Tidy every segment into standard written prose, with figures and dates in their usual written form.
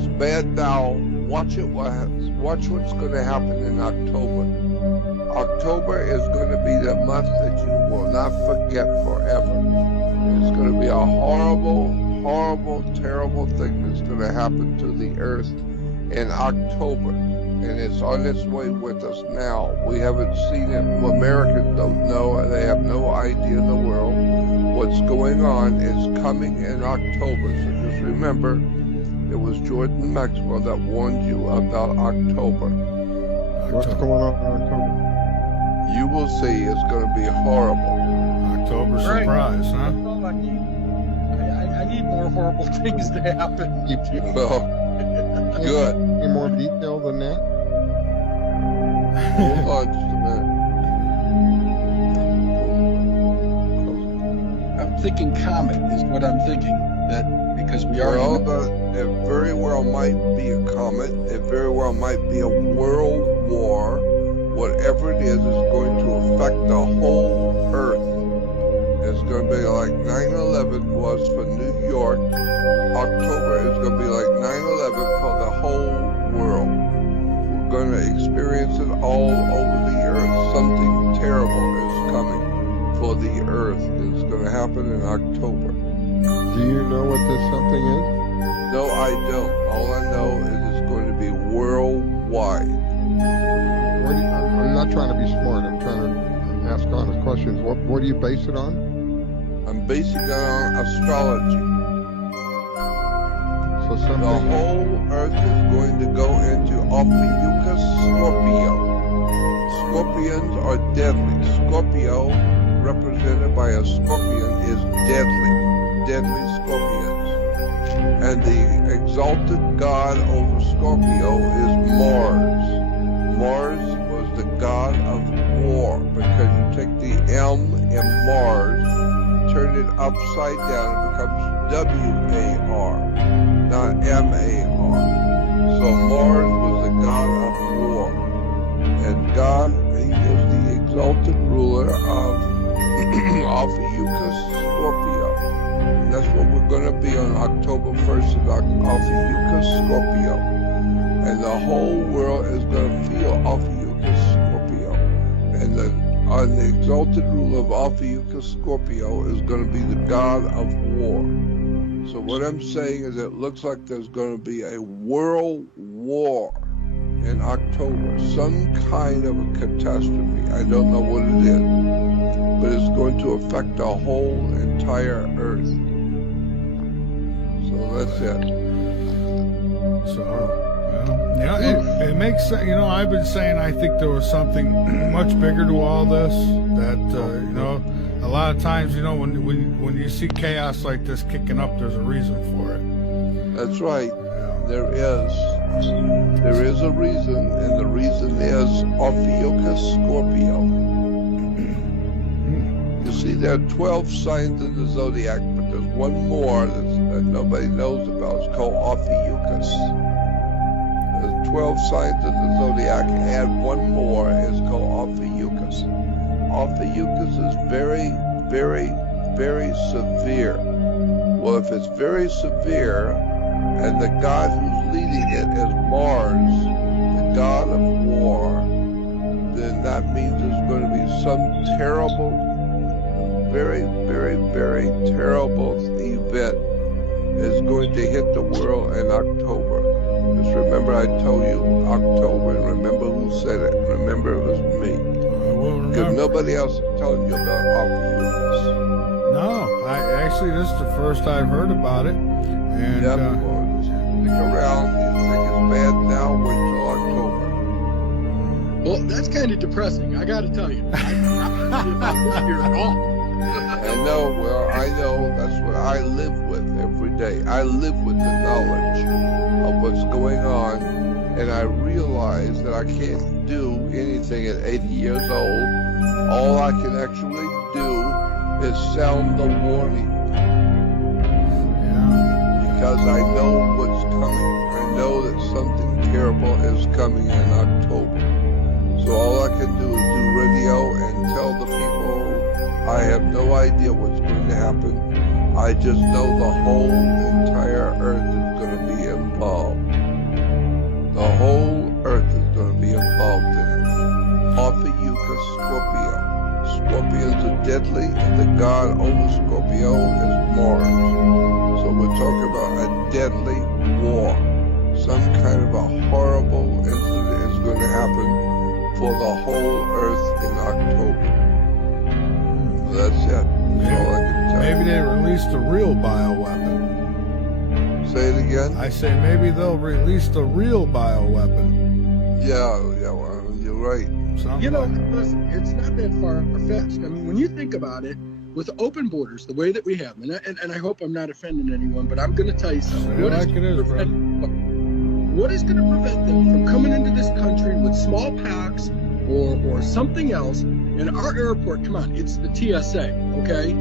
it's bad now. Watch what's going to happen in October. October is going to be the month that you will not forget forever. It's going to be a horrible, horrible, terrible thing that's going to happen to the earth in October. And it's on its way with us now. We haven't seen it. Americans don't know. They have no idea in the world. What's going on is coming in October. So just remember, it was Jordan Maxwell that warned you about October. What's going on in October? You will see it's going to be horrible. October surprise, huh? Well, I need more horrible things to happen. Well, good. Any more detail than that? Hold on just a minute. I'm thinking comet is what I'm thinking. That because we are. Well, it very well might be a comet. It very well might be a world war. Whatever it is going to affect the whole earth. It's going to be like 9/11 was for New York. October is going to be like 9/11 for the whole world. We're going to experience it all over the earth. Something terrible is coming for the earth. It's going to happen in October. Do you know what this something is? No, I don't. All I know is it's going to be worldwide. I'm not trying to be smart. I'm trying to ask honest questions. What do you base it on? I'm basing it on astrology. So The something. whole earth is going to go into Ophiuchus Scorpio. Scorpions are deadly. Scorpio, represented by a scorpion, is deadly. Deadly scorpions. And the exalted god over Scorpio is Mars. Mars was the god of war, because you take the M in Mars, turn it upside down, it becomes W-A-R, not M-A-R. So Mars was the god of war. And God, he is the exalted ruler of Ophiuchus Scorpio. And that's what we're going to be on October 1st, is Ophiuchus Scorpio. And the whole world is going to feel Ophiuchus Scorpio. And on the exalted ruler of Ophiuchus Scorpio is going to be the god of war. So what I'm saying is it looks like there's going to be a world war in October. Some kind of a catastrophe. I don't know what it is. But it's going to affect the whole entire earth. So that's it. So, well, it makes sense. I've been saying I think there was something much bigger to all this. That a lot of times, when you see chaos like this kicking up, there's a reason for it. That's right. There is. There is a reason, and the reason is Ophiuchus Scorpio. You see, there are 12 signs in the zodiac, but there's one more that nobody knows about. It's called Ophiuchus. There's 12 signs in the zodiac, add one more, it's called Ophiuchus. Ophiuchus is very, very, very severe. Well, if it's very severe, and the god who's leading it is Mars, the god of war, then that means there's going to be some terrible, very, very, very terrible event is going to hit the world in October. Just remember I told you October, and remember who said it. Remember it was me. Because nobody else is telling you about Ophiuchus. No, this is the first I've heard about it. And yep, stick around. You think it's bad now, wait till October. Well, that's kind of depressing, I gotta tell you. I'm not here at all. I know, that's what I live with every day. I live with the knowledge of what's going on, and I realize that I can't do anything at 80 years old. All I can actually do is sound the warning. Because I know what's coming. I know that something terrible is coming in October. So all I can do is do radio and tell the people I have no idea what's going to happen. I just know the whole entire earth is going to be involved. Eucus Scorpio. Scorpions are deadly, and the god over Scorpio is Mars. So we're talking about a deadly war. Some kind of a horrible incident is going to happen for the whole Earth in October. That's it. That's all I can tell Maybe you. they released a real bioweapon. Say it again? I say maybe they'll release the real bioweapon. Yeah, well, you're right. Something You know, like- listen, it's not that far-fetched. I mean, when you think about it, with open borders, the way that we have them, and I hope I'm not offending anyone, but I'm going to tell you something. Say it like it is, brother. What is going to prevent them from coming into this country with smallpox or something else? In our airport, come on, it's the TSA, okay?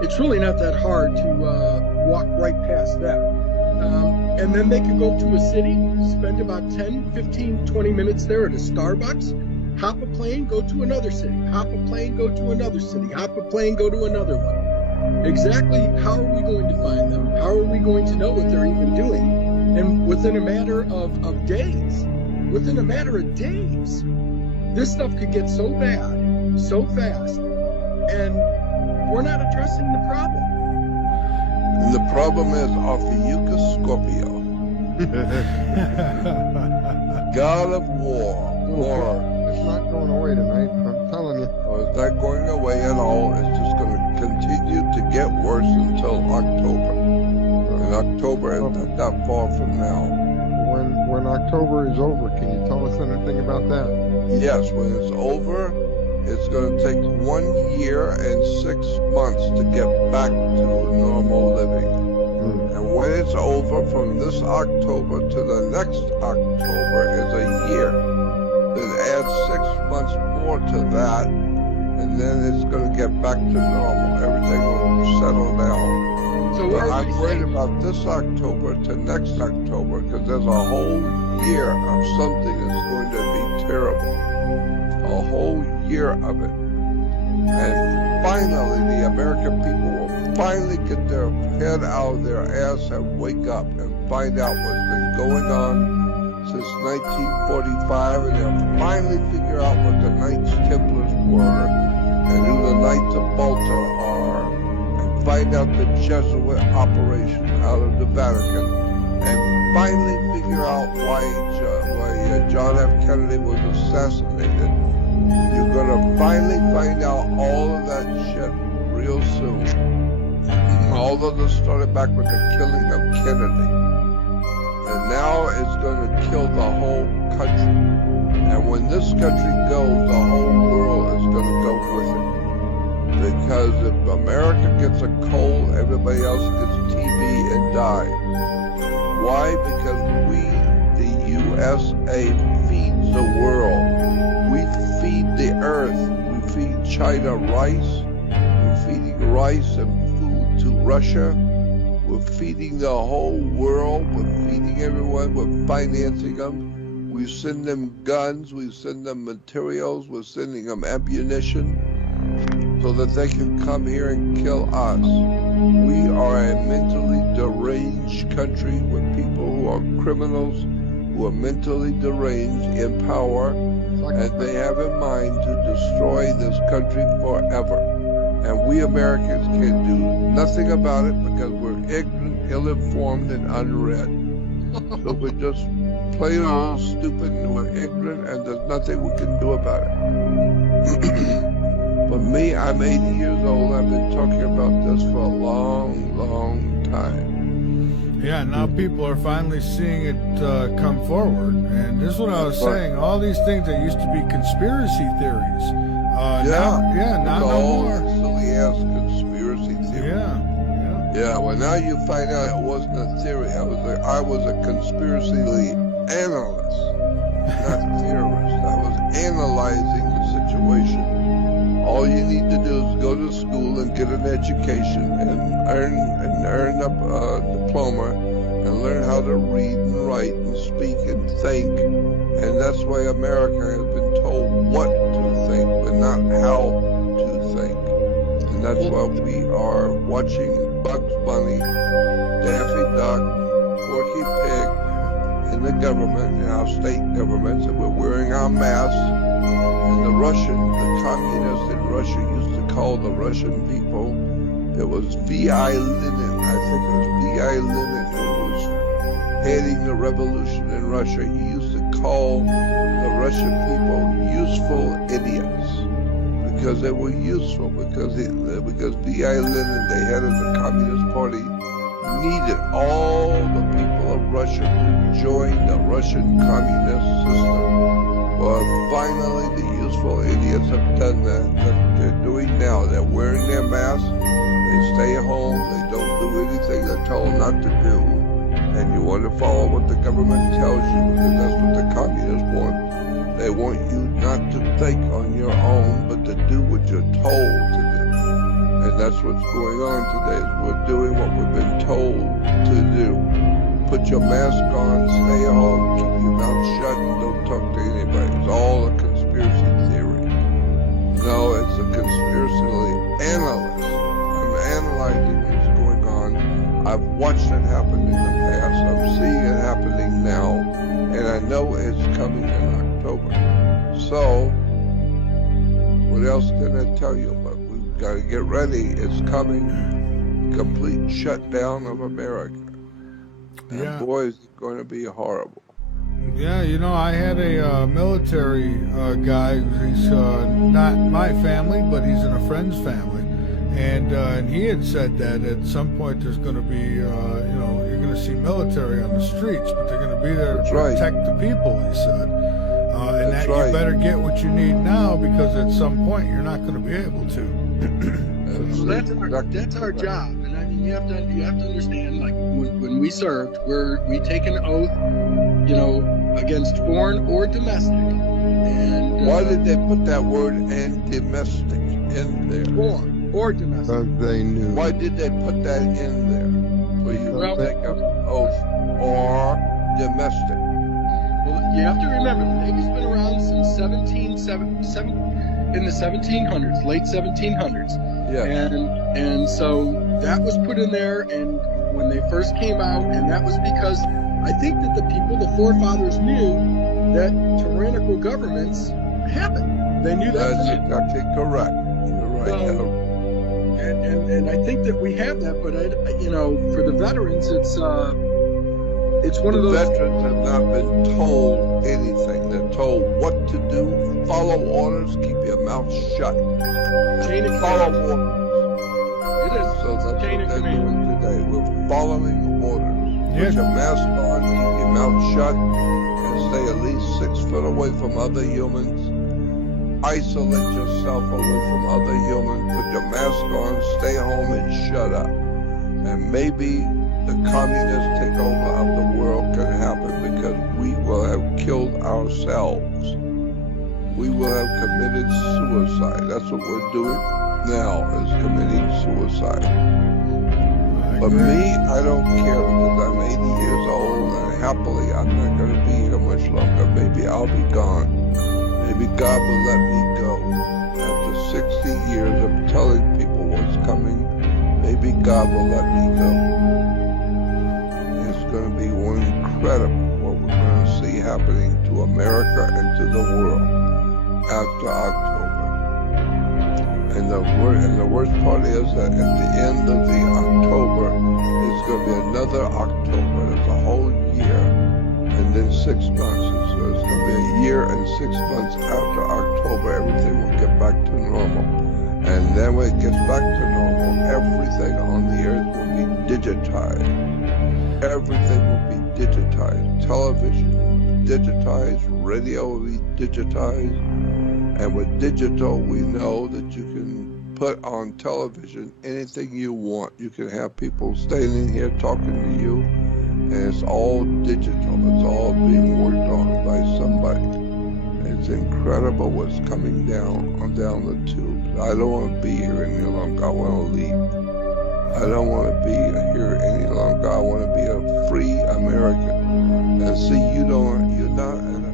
It's really not that hard to walk right past that. And then they could go to a city, spend about 10, 15, 20 minutes there at a Starbucks, hop a plane, go to another city, hop a plane, go to another city, hop a plane, go to another one. Exactly how are we going to find them? How are we going to know what they're even doing? And within a matter of days, this stuff could get so bad, so fast, and we're not addressing the problem. And the problem is Ophiuchus Scorpio, god of war. It's not going away tonight. I'm telling you. Well, it's not going away at all. It's just going to continue to get worse until October. And October is not that far from now. When October is over, can you tell us anything about that? Yes, when it's over, it's going to take 1 year and 6 months to get back to normal living. And when it's over, from this October to the next October is a year. Then add 6 months more to that, and then it's going to get back to normal. Everything will settle down. So But what are I'm we worried saying? about this October to next October because there's a whole year of something that's going to be terrible. A whole year of it. And finally, the American people will finally get their head out of their ass and wake up and find out what's been going on since 1945, and they'll finally figure out what the Knights Templars were and who the Knights of Malta are, and find out the Jesuit operation out of the Vatican, and finally figure out why John F. Kennedy was assassinated. You're going to finally find out all of that shit real soon. Although this started back with the killing of Kennedy. And now it's going to kill the whole country. And when this country goes, the whole world is going to go with it. Because if America gets a cold, everybody else gets TB and dies. Why? Because we, the USA, feeds the world. We feed the earth. We feed China rice. We're feeding rice and food to Russia. We're feeding the whole world. We're feeding everyone. We're financing them. We send them guns. We send them materials. We're sending them ammunition so that they can come here and kill us. We are a mentally deranged country with people who are criminals, who are mentally deranged in power, and they have in mind to destroy this country forever. And we Americans can do nothing about it because we're ignorant, ill-informed, and unread. So we're just plain old stupid and we're ignorant, and there's nothing we can do about it. But me, I'm 80 years old. I've been talking about this for a long, long time. Yeah, now people are finally seeing it come forward. And this is what I was saying. All these things that used to be conspiracy theories. Now no all more. silly ass conspiracy theory. Yeah. Well, now you find out it wasn't a theory. I was a conspiracy analyst, not theorist. I was analyzing the situation. All you need to do is go to school and get an education and earn a diploma and learn how to read and write and speak and think. And that's why America has been told what to think, but not how to think. And that's why we are watching Bugs Bunny, Daffy Duck, Porky Pig in the government, in our state governments, and we're wearing our masks. the communists in Russia used to call the Russian people, it was V.I. Lenin, I think it was V.I. Lenin who was heading the revolution in Russia. He used to call the Russian people useful idiots because they were useful, because V.I. Lenin, the head of the Communist Party, needed all the people of Russia who joined the Russian communist system. Well, finally the useful idiots have done that they're doing now. They're wearing their masks, they stay home, they don't do anything they're told not to do, and you want to follow what the government tells you, because that's what the communists want. They want you not to think on your own, but to do what you're told to do. And that's what's going on today, is we're doing what we've been told to do. Put your mask on, stay home, keep your mouth shut, and don't talk to anybody. It's all a conspiracy theory. No, it's a conspiracy analyst. I'm analyzing what's going on. I've watched it happen in the past. I'm seeing it happening now. And I know it's coming in October. So, what else can I tell you? But we've got to get ready. It's coming. Complete shutdown of America. And Yeah. boy, is it going to be horrible. Yeah, you know, I had a military guy. He's not my family, but he's in a friend's family, and he had said that at some point there's going to be, you know, you're going to see military on the streets, but they're going to be there That's to right. protect the people. He said, and That's that right. you better get what you need now, because at some point you're not going to be able to. Well, that's our job, and I mean you have to understand, like when we served, we take an oath, you know, against foreign or domestic. And Why did they put that word "and domestic" in there? foreign or domestic? Because they knew. Why did they put that in there? For you Well, to take an oath or domestic. Well, you have to remember the Navy's been around since in the 1700s, late 1700s. Yeah. And so that was put in there, and when they first came out, and that was because I think that the forefathers knew that tyrannical governments happen. They knew that. That's exactly correct. You're right. So, and I think that we have that, but you know, for the veterans, it's one of The those. veterans have not been told anything. They're told what to do. Follow orders. Keep your mouth shut. Chain of Follow command. orders. It is. So that's what Chain of they're command. doing today. We're following orders. Yeah. Put your mask on, keep your mouth shut, and stay at least 6 foot away from other humans. Isolate yourself away from other humans. Put your mask on, stay home, and shut up. And maybe the communist takeover of the world can happen because we will have killed ourselves. We will have committed suicide. That's what we're doing now, is committing suicide. But me, I don't care, because I'm 80 years old, and happily I'm not going to be here much longer. Maybe I'll be gone. Maybe God will let me go. After 60 years of telling people what's coming, maybe God will let me go. It's going to be one incredible what we're going to see happening to America and to the world after October. And the worst part is that at the end of the October, it's going to be another October. It's a whole year, and then 6 months. So it's going to be a year and 6 months after October. Everything will get back to normal. And then when it gets back to normal, everything on the earth will be digitized. Everything will be digitized. Television digitized, radio will be digitized. And with digital, we know that you can put on television anything you want. You can have people standing here talking to you, and it's all digital. It's all being worked on by somebody. It's incredible what's coming down the tube. I don't want to be here any longer. I want to leave. I don't want to be here any longer. I want to be a free American. And see, you're not an